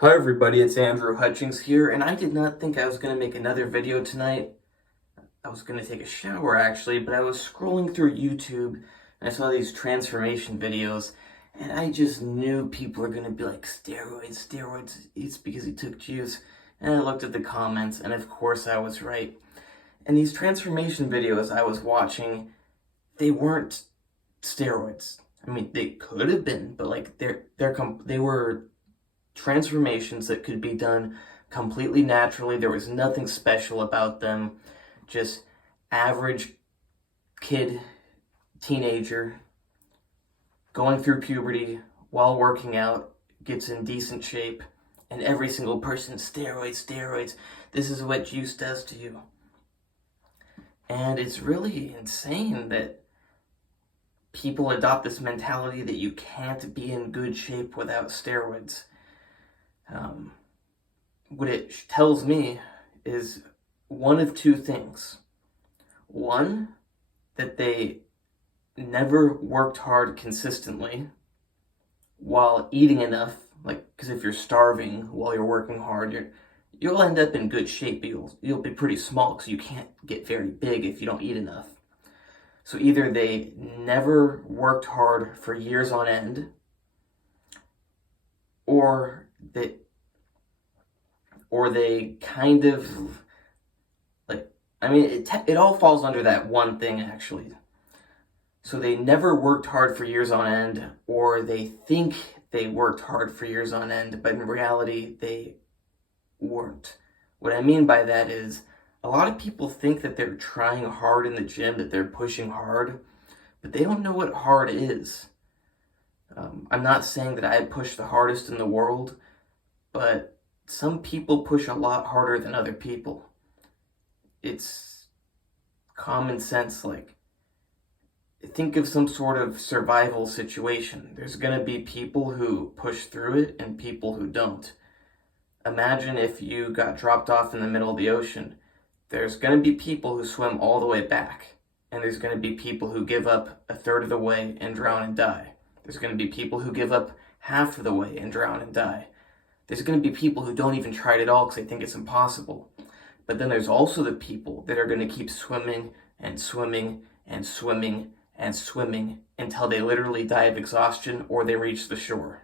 Hi everybody, it's Andrew Hutchings here, and I did not think I was going to make another video tonight. I was going to take a shower actually, but I was scrolling through YouTube and I saw these transformation videos, and I just knew people are going to be like, steroids, it's because he took juice. And I looked at the comments, and of course I was right. And these transformation videos I was watching, they weren't steroids. I mean, they could have been, but like they were transformations that could be done completely naturally. There was nothing special about them. Just average kid, teenager, going through puberty while working out, gets in decent shape, and every single person, steroids, this is what juice does to you. And it's really insane that people adopt this mentality that you can't be in good shape without steroids. What it tells me is one of two things. One, that they never worked hard consistently while eating enough. Like, because if you're starving while you're working hard, you'll end up in good shape, but you'll be pretty small because you can't get very big if you don't eat enough. So either they never worked hard for years on end, or they kind of, like, I mean, it all falls under that one thing, actually. So they never worked hard for years on end, or they think they worked hard for years on end, but in reality, they weren't. What I mean by that is, a lot of people think that they're trying hard in the gym, that they're pushing hard, but they don't know what hard is. I'm not saying that I push the hardest in the world, but some people push a lot harder than other people. It's common sense. Like, think of some sort of survival situation. There's going to be people who push through it and people who don't. Imagine if you got dropped off in the middle of the ocean. There's going to be people who swim all the way back, and there's going to be people who give up a third of the way and drown and die. There's going to be people who give up half of the way and drown and die. There's going to be people who don't even try it at all because they think it's impossible. But then there's also the people that are going to keep swimming and swimming and swimming and swimming until they literally die of exhaustion or they reach the shore.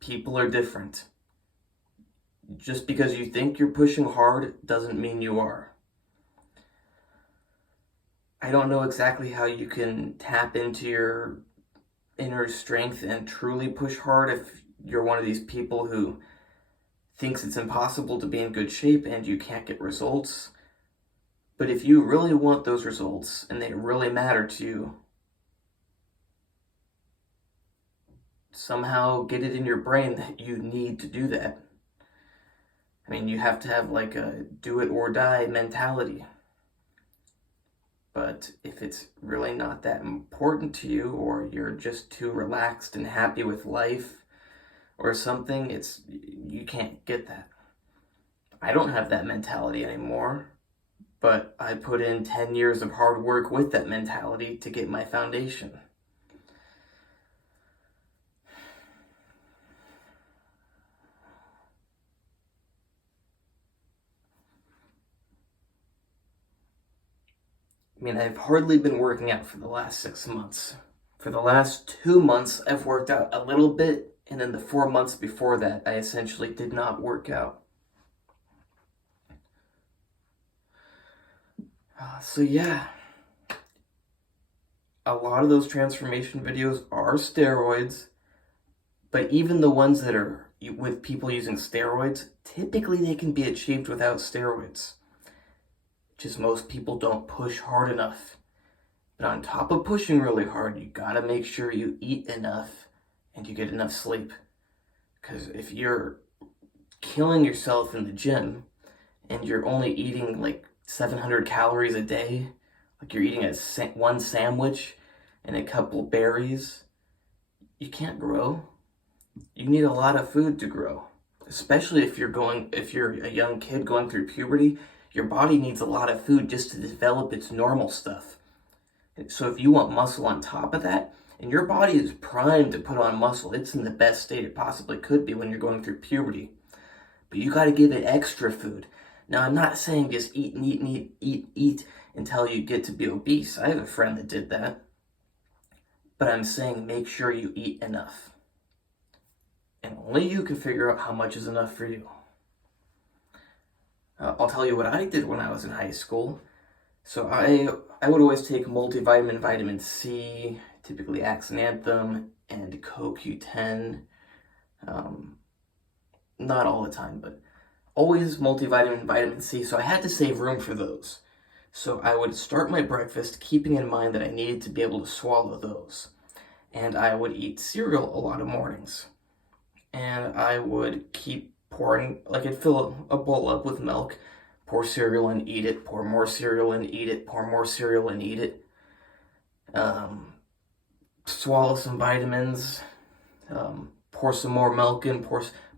People are different. Just because you think you're pushing hard doesn't mean you are. I don't know exactly how you can tap into your inner strength and truly push hard if you're one of these people who thinks it's impossible to be in good shape and you can't get results. But if you really want those results and they really matter to you, somehow get it in your brain that you need to do that. I mean, you have to have like a do it or die mentality. But if it's really not that important to you, or you're just too relaxed and happy with life or something, you can't get that. I don't have that mentality anymore, but I put in 10 years of hard work with that mentality to get my foundation. I mean, I've hardly been working out for the last 6 months. For the last 2 months, I've worked out a little bit, and then the 4 months before that, I essentially did not work out. So yeah, a lot of those transformation videos are steroids, but even the ones that are with people using steroids, typically they can be achieved without steroids. Just most people don't push hard enough. But on top of pushing really hard, you gotta make sure you eat enough and you get enough sleep. Because if you're killing yourself in the gym and you're only eating like 700 calories a day, like you're eating one sandwich and a couple berries, you can't grow. You need a lot of food to grow. Especially if you're a young kid going through puberty, your body needs a lot of food just to develop its normal stuff. So if you want muscle on top of that, And your body is primed to put on muscle. It's in the best state it possibly could be when you're going through puberty. But you got to give it extra food. Now, I'm not saying just eat and eat and eat until you get to be obese. I have a friend that did that. But I'm saying make sure you eat enough. And only you can figure out how much is enough for you. I'll tell you what I did when I was in high school. So I would always take multivitamin, vitamin C, typically Axanthem and CoQ10. Not all the time, but always multivitamin, vitamin C. So I had to save room for those. So I would start my breakfast keeping in mind that I needed to be able to swallow those. And I would eat cereal a lot of mornings. And I would keep pouring, like I'd fill a bowl up with milk, pour cereal and eat it, pour more cereal and eat it, pour more cereal and eat it. Swallow some vitamins, pour some more milk in,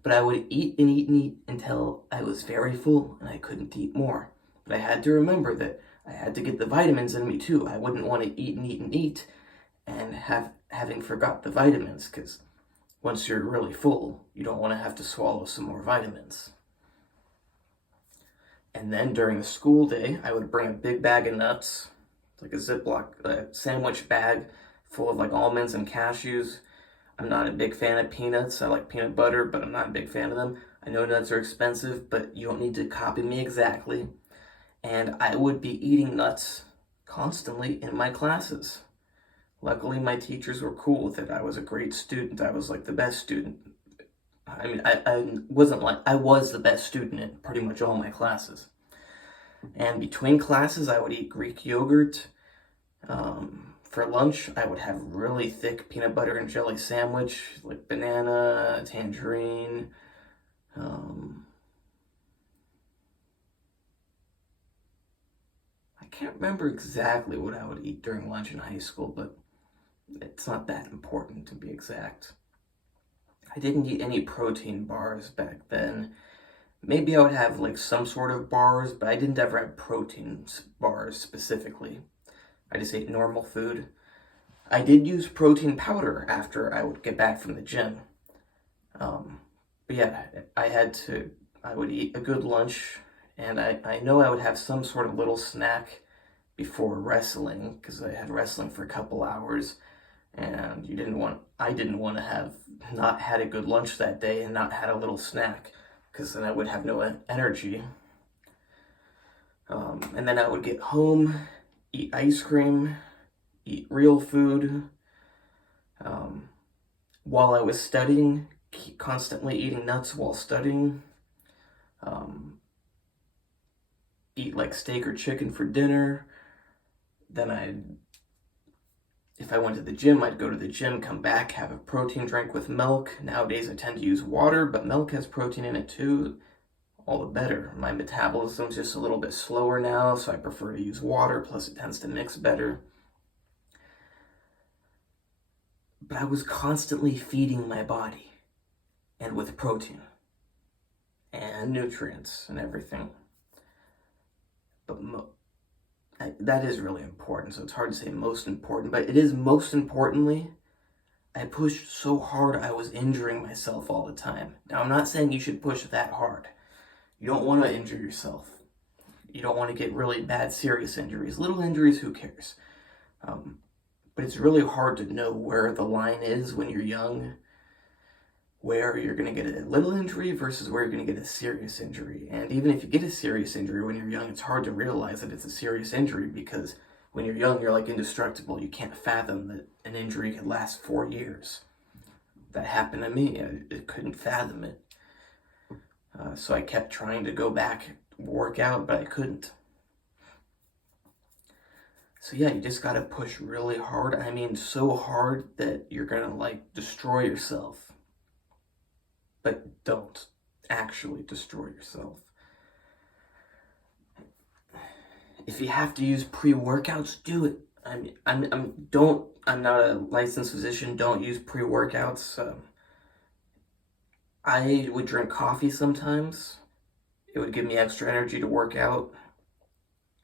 but I would eat and eat and eat until I was very full and I couldn't eat more. But I had to remember that I had to get the vitamins in me too. I wouldn't want to eat and eat and eat and having forgot the vitamins, because once you're really full, you don't want to have to swallow some more vitamins. And then during the school day, I would bring a big bag of nuts, like a Ziploc sandwich bag full of like almonds and cashews. I'm not a big fan of peanuts. I like peanut butter, but I'm not a big fan of them. I know nuts are expensive, but you don't need to copy me exactly. And I would be eating nuts constantly in my classes. Luckily, my teachers were cool with it. I was a great student. I was like the best student. I mean, I was the best student in pretty much all my classes. And between classes, I would eat Greek yogurt. For lunch, I would have really thick peanut butter and jelly sandwich, like banana, tangerine. I can't remember exactly what I would eat during lunch in high school, but it's not that important to be exact. I didn't eat any protein bars back then. Maybe I would have like some sort of bars, but I didn't ever have protein bars specifically. I just ate normal food. I did use protein powder after I would get back from the gym. But yeah, I would eat a good lunch, and I know I would have some sort of little snack before wrestling, because I had wrestling for a couple hours, and I didn't want to have not had a good lunch that day and not had a little snack, because then I would have no energy. And then I would get home, eat ice cream, eat real food. While I was studying, constantly eating nuts while studying. Eat like steak or chicken for dinner. Then if I went to the gym, I'd go to the gym, come back, have a protein drink with milk. Nowadays I tend to use water, but milk has protein in it too. All the better. My metabolism's just a little bit slower now, so I prefer to use water, plus it tends to mix better. But I was constantly feeding my body, and with protein, and nutrients, and everything. But that is really important, so it's hard to say most important, but it is most importantly, I pushed so hard I was injuring myself all the time. Now, I'm not saying you should push that hard. You don't want to injure yourself. You don't want to get really bad, serious injuries. Little injuries, who cares? But it's really hard to know where the line is when you're young, where you're going to get a little injury versus where you're going to get a serious injury. And even if you get a serious injury when you're young, it's hard to realize that it's a serious injury, because when you're young, you're like indestructible. You can't fathom that an injury could last 4 years. That happened to me. I couldn't fathom it. So I kept trying to go back, work out, but I couldn't. So yeah, you just gotta push really hard. I mean, so hard that you're gonna like destroy yourself. But don't actually destroy yourself. If you have to use pre-workouts, do it. I mean, I'm not a licensed physician. Don't use pre-workouts. I would drink coffee sometimes. It would give me extra energy to work out.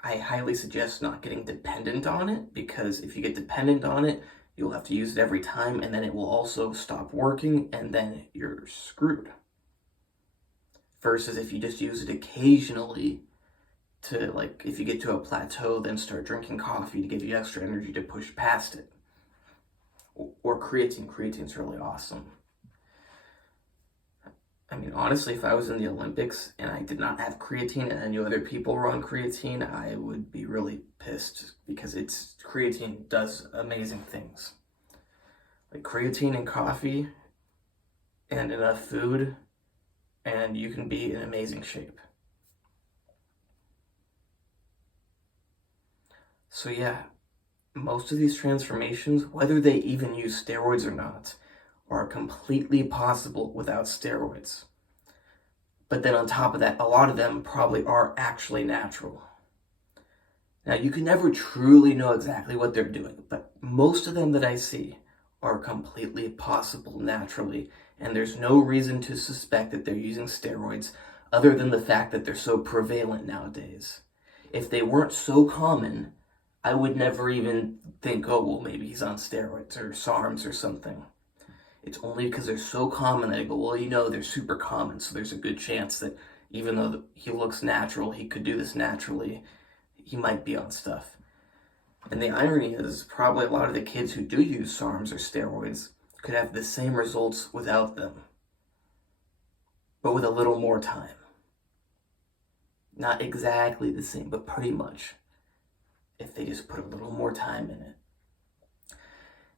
I highly suggest not getting dependent on it, because if you get dependent on it, you'll have to use it every time, and then it will also stop working, and then you're screwed. Versus if you just use it occasionally to, like, if you get to a plateau, then start drinking coffee to give you extra energy to push past it. Or creatine. Creatine's really awesome. I mean, honestly, if I was in the Olympics and I did not have creatine and I knew other people were on creatine, I would be really pissed because creatine does amazing things. Like creatine in coffee and enough food, and you can be in amazing shape. So yeah, most of these transformations, whether they even use steroids or not, are completely possible without steroids. But then on top of that, a lot of them probably are actually natural. Now, you can never truly know exactly what they're doing, but most of them that I see are completely possible naturally, and there's no reason to suspect that they're using steroids other than the fact that they're so prevalent nowadays. If they weren't so common, I would never even think, oh, well, maybe he's on steroids or SARMs or something. It's only because they're so common that I go, well, they're super common, so there's a good chance that even though he looks natural, he could do this naturally, he might be on stuff. And the irony is, probably a lot of the kids who do use SARMs or steroids could have the same results without them, but with a little more time. Not exactly the same, but pretty much, if they just put a little more time in it.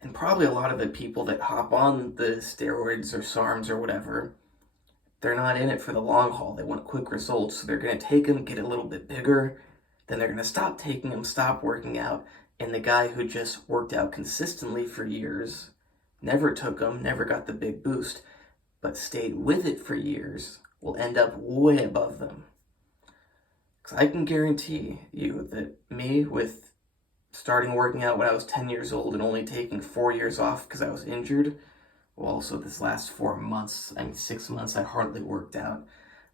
And probably a lot of the people that hop on the steroids or SARMs or whatever, they're not in it for the long haul. They want quick results, so they're going to take them, get a little bit bigger, then they're going to stop taking them, stop working out, and the guy who just worked out consistently for years, never took them, never got the big boost, but stayed with it for years, will end up way above them. Because I can guarantee you that me, with starting working out when I was 10 years old and only taking 4 years off because I was injured, well, also this last 4 months, 6 months, I hardly worked out.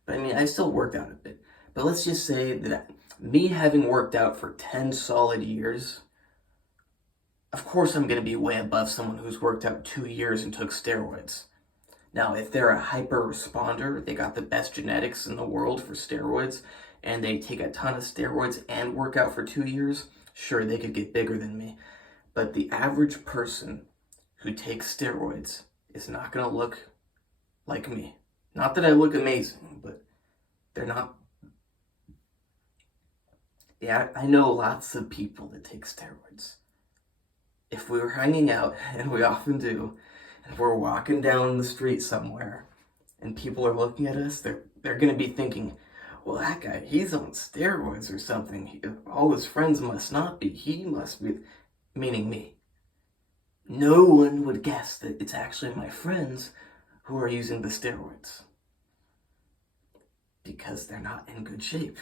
But I still worked out a bit. But let's just say that me having worked out for 10 solid years, of course I'm going to be way above someone who's worked out 2 years and took steroids. Now, if they're a hyper responder, they got the best genetics in the world for steroids, and they take a ton of steroids and work out for 2 years, sure, they could get bigger than me. But the average person who takes steroids is not going to look like me. Not that I look amazing, but they're not. Yeah, I know lots of people that take steroids. If we were hanging out, and we often do, and we're walking down the street somewhere, and people are looking at us, they're going to be thinking, well, that guy, he's on steroids or something. All his friends must not be. He must be, meaning me. No one would guess that it's actually my friends who are using the steroids because they're not in good shape.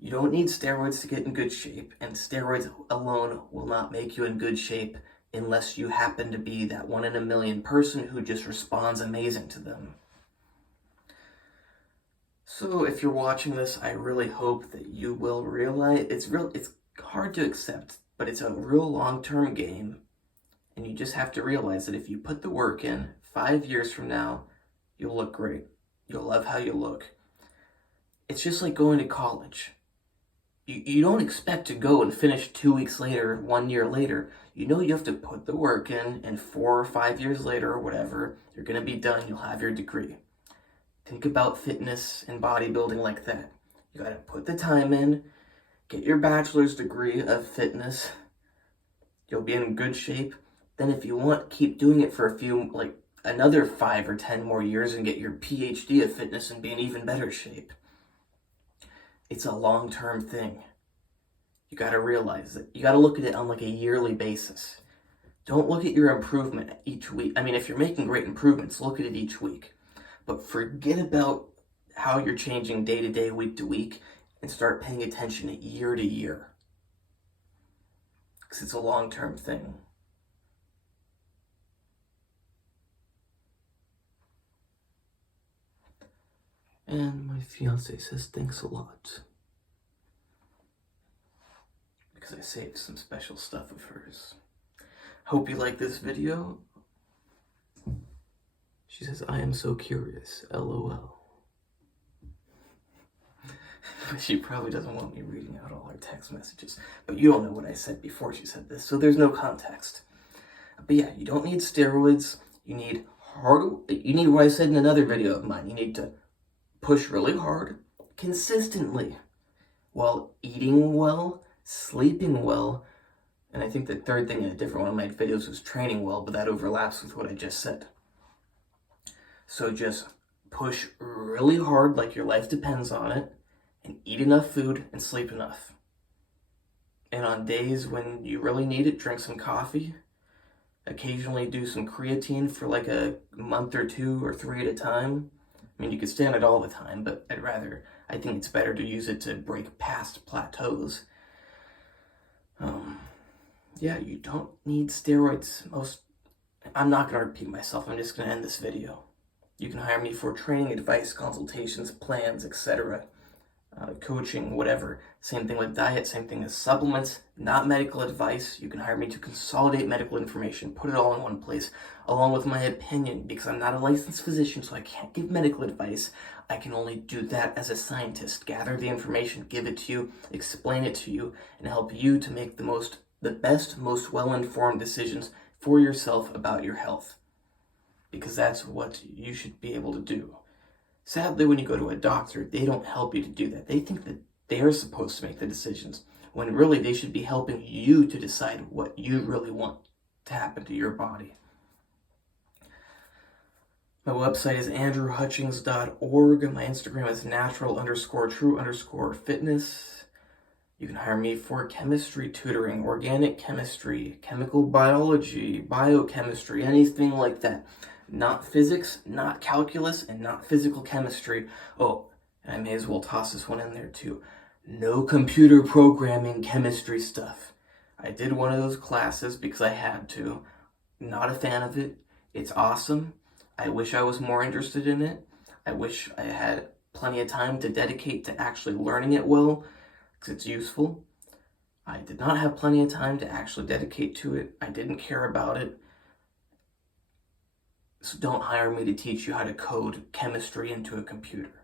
You don't need steroids to get in good shape, and steroids alone will not make you in good shape unless you happen to be that 1 in a million person who just responds amazing to them. So if you're watching this, I really hope that you will realize it's hard to accept, but it's a real long-term game, and you just have to realize that if you put the work in, 5 years from now, you'll look great. You'll love how you look. It's just like going to college. You don't expect to go and finish 2 weeks later, 1 year later. You know you have to put the work in, and 4 or 5 years later or whatever, you're going to be done, you'll have your degree. Think about fitness and bodybuilding like that. You got to put the time in, get your bachelor's degree of fitness. You'll be in good shape. Then if you want, keep doing it for another 5 or 10 more years and get your PhD of fitness and be in even better shape. It's a long-term thing. You got to realize that. You got to look at it on a yearly basis. Don't look at your improvement each week. If you're making great improvements, look at it each week. But forget about how you're changing day to day, week to week, and start paying attention year to year. Because it's a long-term thing. And my fiance says thanks a lot. Because I saved some special stuff of hers. Hope you like this video. She says, I am so curious, LOL. She probably doesn't want me reading out all her text messages, but you don't know what I said before she said this, so there's no context. But yeah, you don't need steroids. You need what I said in another video of mine. You need to push really hard, consistently, while eating well, sleeping well, and I think the third thing in a different one of my videos was training well, but that overlaps with what I just said. So just push really hard like your life depends on it, and eat enough food and sleep enough. And on days when you really need it, drink some coffee. Occasionally do some creatine for like a month or 2 or 3 at a time. I mean, you could stay on it all the time, but I think it's better to use it to break past plateaus. Yeah, you don't need steroids. I'm not going to repeat myself. I'm just going to end this video. You can hire me for training, advice, consultations, plans, etc. Coaching, whatever. Same thing with diet, same thing as supplements, not medical advice. You can hire me to consolidate medical information, put it all in one place, along with my opinion, because I'm not a licensed physician, so I can't give medical advice. I can only do that as a scientist, gather the information, give it to you, explain it to you, and help you to make the best, most well-informed decisions for yourself about your health. Because that's what you should be able to do. Sadly, when you go to a doctor, they don't help you to do that. They think that they're supposed to make the decisions, when really they should be helping you to decide what you really want to happen to your body. My website is andrewhutchings.org. My Instagram is natural_true_fitness. You can hire me for chemistry tutoring, organic chemistry, chemical biology, biochemistry, anything like that. Not physics, not calculus, and not physical chemistry. Oh, and I may as well toss this one in there too. No computer programming chemistry stuff. I did one of those classes because I had to. Not a fan of it. It's awesome. I wish I was more interested in it. I wish I had plenty of time to dedicate to actually learning it well, because it's useful. I did not have plenty of time to actually dedicate to it. I didn't care about it. So don't hire me to teach you how to code chemistry into a computer.